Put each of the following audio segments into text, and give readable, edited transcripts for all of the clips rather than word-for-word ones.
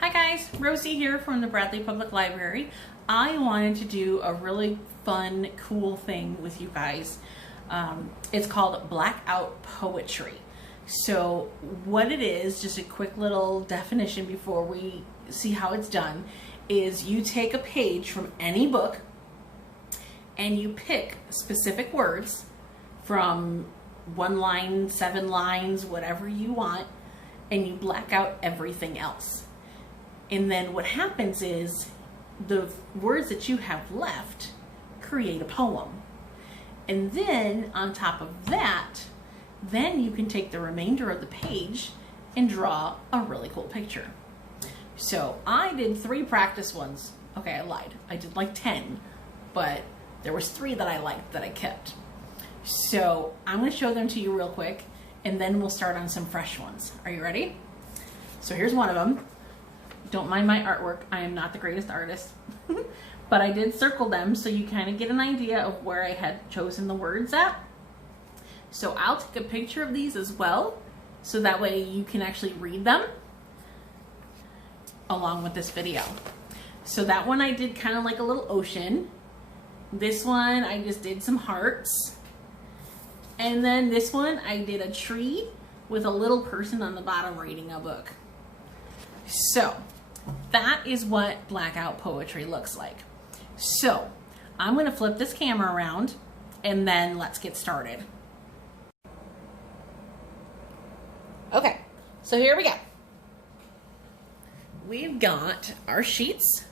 Hi guys, Rosie here from the Bradley Public Library. I wanted to do a really fun, cool thing with you guys. It's called Blackout Poetry. So what it is, just a quick little definition before we see how it's done, is you take a page from any book and you pick specific words from 1 line, 7 lines, whatever you want, and you black out everything else. And then what happens is the words that you have left create a poem. And then on top of that, then you can take the remainder of the page and draw a really cool picture. So I did 3 practice ones. Okay, I lied. I did like 10, but there was 3 that I liked that I kept. So I'm going to show them to you real quick, and then we'll start on some fresh ones. Are you ready? So here's one of them. Don't mind my artwork. I am not the greatest artist, but I did circle them so you kind of get an idea of where I had chosen the words at. So I'll take a picture of these as well, so that way you can actually read them along with this video. So that one I did kind of like a little ocean. This one I just did some hearts. And then this one I did a tree with a little person on the bottom reading a book. So that is what blackout poetry looks like. So I'm going to flip this camera around and then let's get started. Okay, so here we go. We've got our sheets,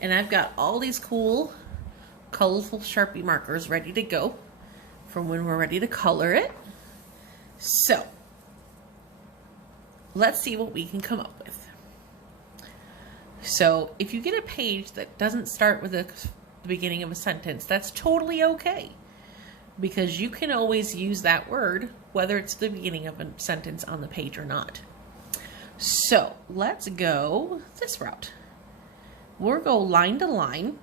and I've got all these cool, colorful Sharpie markers ready to go for when we're ready to color it. So let's see what we can come up with. So if you get a page that doesn't start with the beginning of a sentence, that's totally okay, because you can always use that word whether it's the beginning of a sentence on the page or not. So let's go this route. We'll go line to line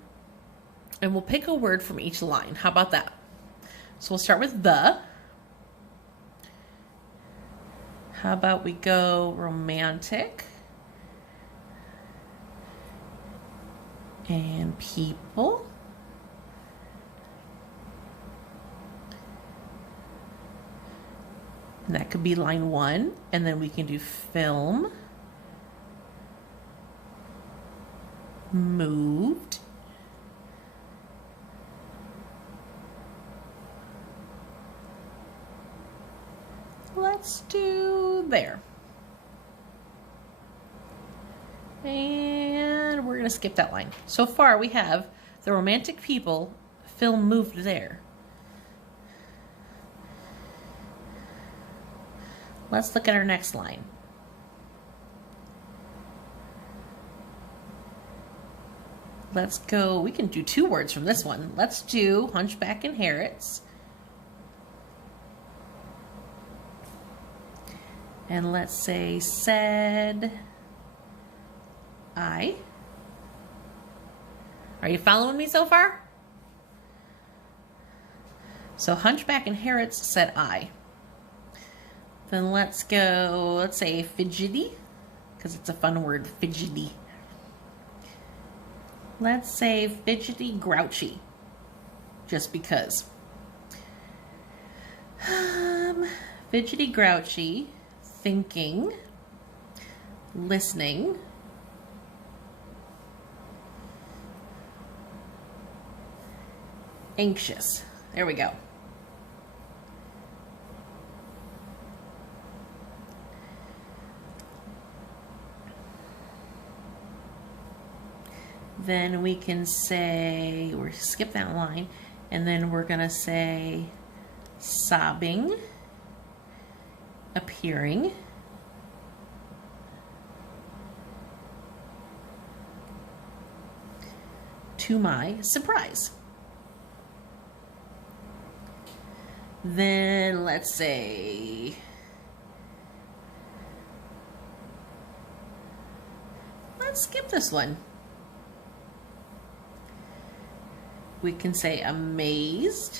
and we'll pick a word from each line. How about that? So we'll start with the. How about we go romantic and people. And that could be line 1, and then we can do film, moved, let's do there. And we're going to skip that line. So far we have the romantic people, film moved there. Let's look at our next line. Let's go, we can do 2 words from this one. Let's do Hunchback and Harriet's. And let's say said I. Are you following me so far? So Hunchback and Harriet's said I. Then let's go, let's say fidgety, because it's a fun word, fidgety. Let's say fidgety grouchy, just because. Fidgety grouchy, thinking, listening, anxious. There we go. Then we can say, we're skip that line, and then we're gonna say sobbing, appearing, to my surprise. Then let's say let's skip this one. We can say amazed,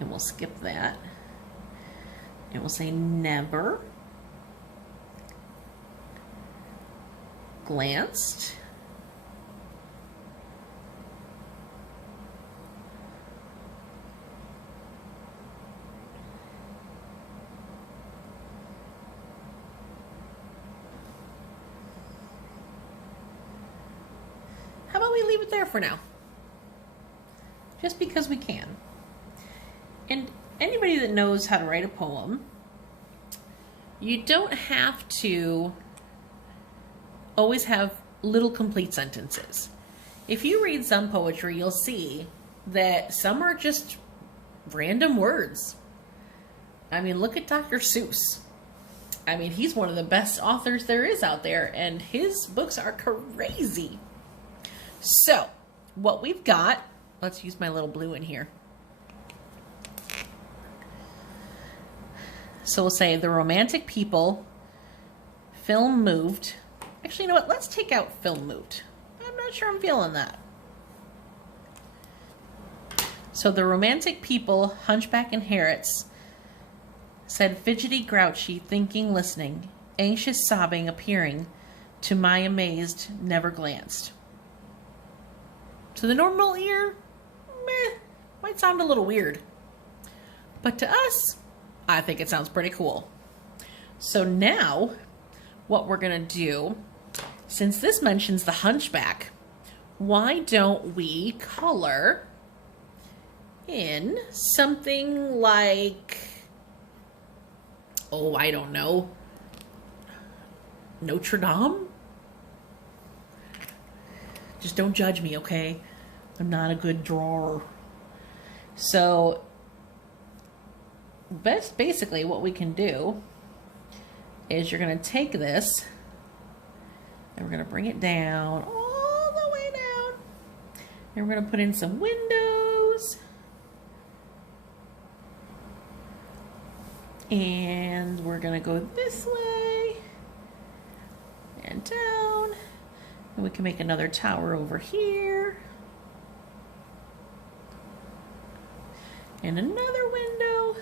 and we'll skip that. And we'll say never. glanced. How about we leave it there for now? Just because we can. And anybody that knows how to write a poem, you don't have to always have little complete sentences. If you read some poetry, you'll see that some are just random words. I mean, look at Dr. Seuss. I mean, he's one of the best authors there is out there, and his books are crazy. So, what we've got, let's use my little blue in here. So we'll say the romantic people, film moved. Actually, you know what? Let's take out film moved. I'm not sure I'm feeling that. So the romantic people, hunchback and Harrods, said fidgety, grouchy, thinking, listening, anxious, sobbing, appearing, to my amazed, never glanced. To the normal ear, meh, might sound a little weird. But to us, I think it sounds pretty cool. So now, what we're going to do, since this mentions the hunchback, why don't we color in something like, oh, I don't know, Notre Dame? Just don't judge me, okay? I'm not a good drawer. So, basically what we can do is you're going to take this and we're going to bring it down all the way down, and we're going to put in some windows, and we're going to go this way and down, and we can make another tower over here and another window.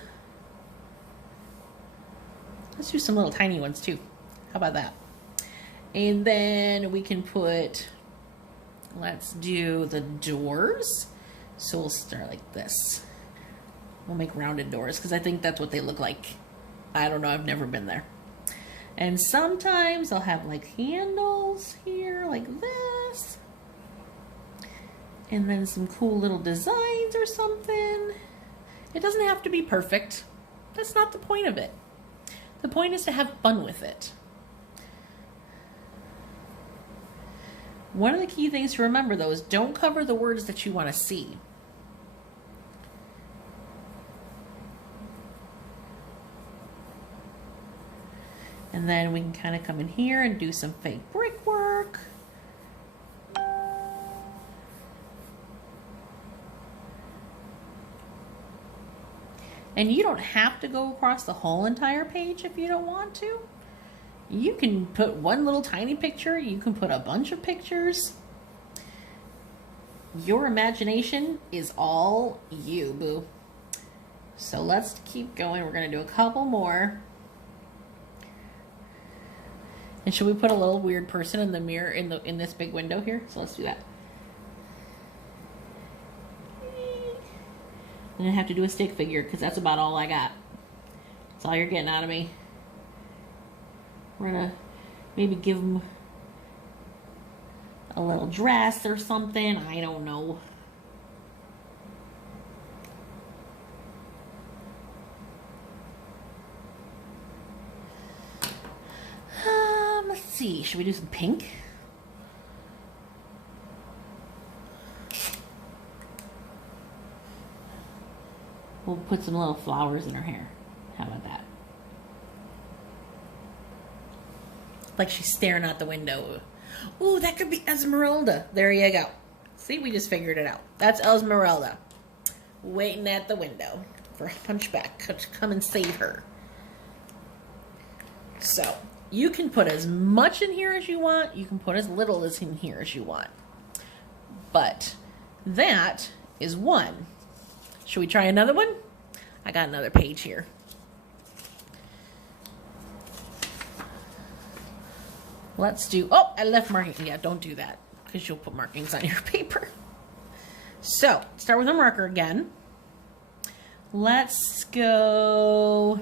Let's do some little tiny ones too. How about that? And then we can put, let's do the doors. So we'll start like this. We'll make rounded doors because I think that's what they look like. I don't know, I've never been there. And sometimes I'll have like handles here like this. And then some cool little designs or something. It doesn't have to be perfect. That's not the point of it. The point is to have fun with it. One of the key things to remember, though, is don't cover the words that you want to see. And then we can kind of come in here and do some fake brickwork. And you don't have to go across the whole entire page if you don't want to. You can put one little tiny picture. You can put a bunch of pictures. Your imagination is all you, boo. So let's keep going. We're going to do a couple more. And should we put a little weird person in the mirror in this big window here? So let's do that. I'm going to have to do a stick figure because that's about all I got. That's all you're getting out of me. We're going to maybe give them a little dress or something. I don't know. Let's see. Should we do some pink? We'll put some little flowers in her hair. How about that? Like she's staring out the window. Ooh, that could be Esmeralda. There you go. See, we just figured it out. That's Esmeralda. Waiting at the window for Hunchback to come and save her. So, you can put as much in here as you want. You can put as little as in here as you want. But that is one. Should we try another one? I got another page here. Let's do, oh, I left markings. Yeah, don't do that because you'll put markings on your paper. So, start with a marker again. Let's go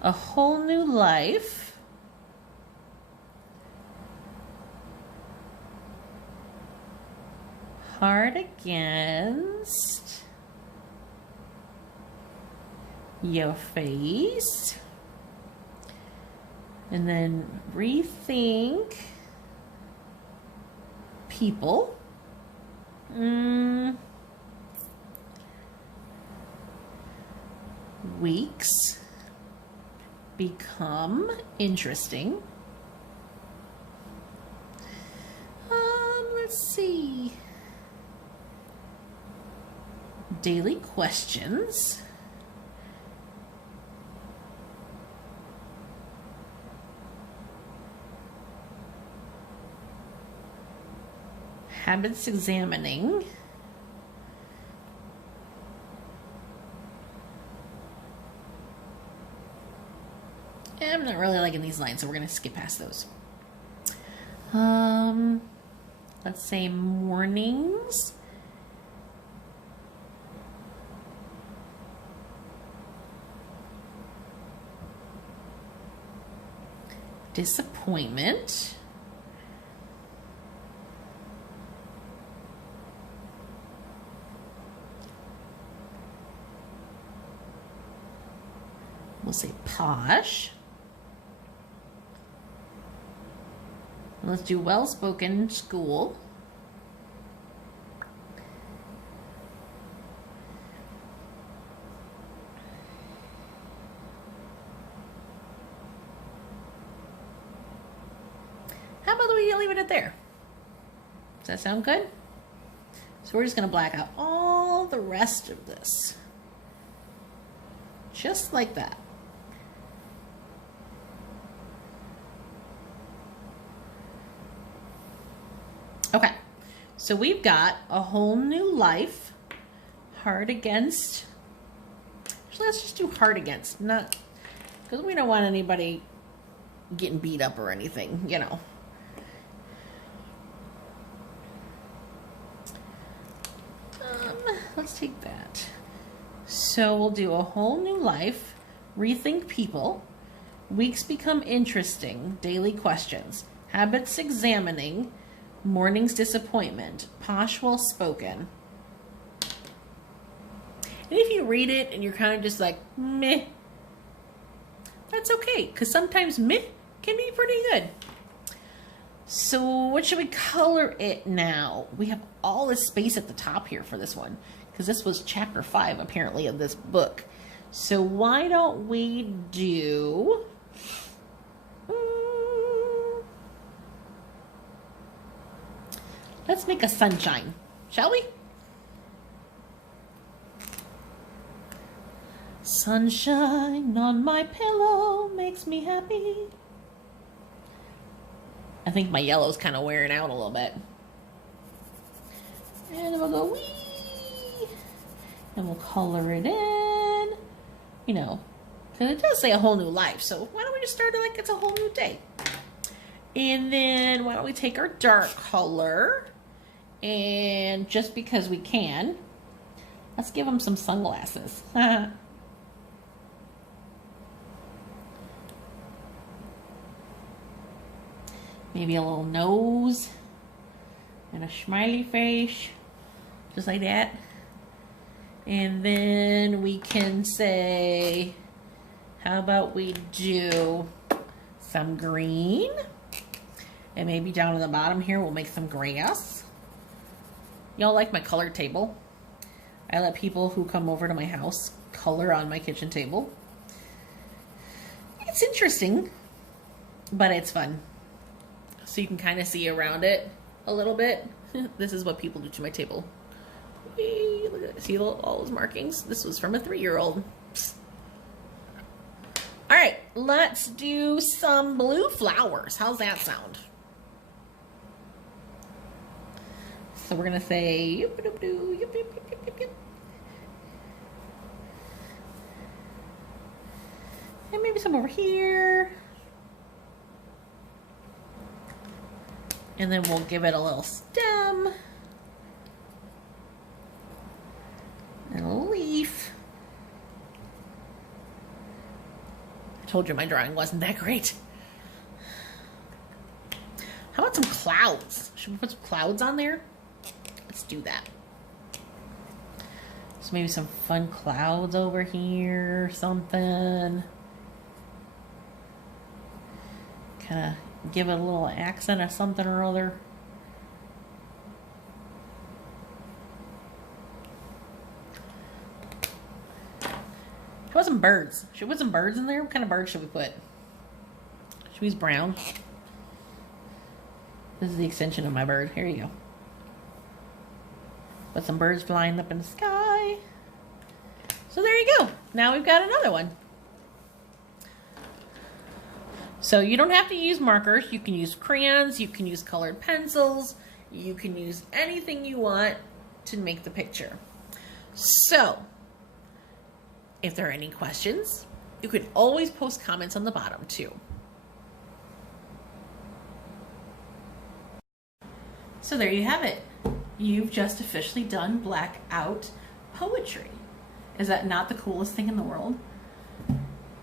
a whole new life. Hard against your face. And then rethink people. Weeks become interesting. Let's see. Daily questions. Habits examining. I'm not really liking these lines, so we're going to skip past those. Let's say mornings. Disappointment. We'll say posh. Let's do well-spoken school. How about we leave it at there? Does that sound good? So we're just going to black out all the rest of this. Just like that. Okay, so we've got a whole new life. Hard against. Actually, let's just do hard against. Not because we don't want anybody getting beat up or anything, you know. Let's take that. So we'll do a whole new life, rethink people, weeks become interesting, daily questions, habits examining, morning's disappointment, posh well spoken. And if you read it and you're kind of just like, meh, that's okay, because sometimes meh can be pretty good. So what should we color it now? We have all this space at the top here for this one, because this was chapter 5 apparently of this book. So why don't we do let's make a sunshine, shall we? Sunshine on my pillow makes me happy. I think my yellow's kind of wearing out a little bit. And we'll go wee. And we'll color it in. You know, because it does say a whole new life. So why don't we just start it like it's a whole new day? And then why don't we take our dark color. And just because we can, let's give them some sunglasses. Maybe a little nose and a smiley face, just like that. And then we can say, how about we do some green? And maybe down at the bottom here, we'll make some grass. Y'all like my color table? I let people who come over to my house color on my kitchen table. It's interesting, but it's fun. So you can kind of see around it a little bit. This is what people do to my table. Whee, look at that. See all those markings? This was from a 3-year-old. All right, let's do some blue flowers. How's that sound? So we're going to say, And maybe some over here. And then we'll give it a little stem. And a leaf. I told you my drawing wasn't that great. How about some clouds? Should we put some clouds on there? Let's do that. So maybe some fun clouds over here or something. Kind of give it a little accent or something or other. How about some birds? Should we put some birds in there? What kind of birds should we put? Should we use brown? This is the extension of my bird. Here you go. Put some birds flying up in the sky. So there you go. Now we've got another one. So you don't have to use markers. You can use crayons. You can use colored pencils. You can use anything you want to make the picture. So if there are any questions, you can always post comments on the bottom too. So there you have it. You've just officially done blackout poetry. Is that not the coolest thing in the world?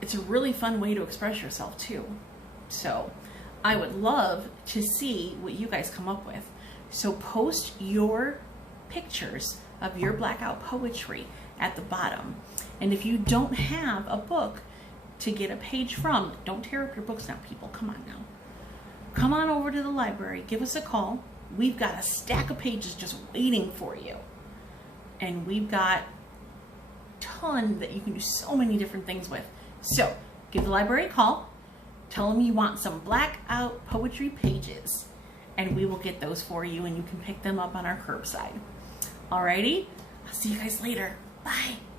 It's a really fun way to express yourself too. So I would love to see what you guys come up with. So post your pictures of your blackout poetry at the bottom. And if you don't have a book to get a page from, don't tear up your books now, people. Come on now. Come on over to the library. Give us a call. We've got a stack of pages just waiting for you. And we've got a ton that you can do so many different things with. So give the library a call. Tell them you want some blackout poetry pages. And we will get those for you and you can pick them up on our curbside. Alrighty? I'll see you guys later. Bye.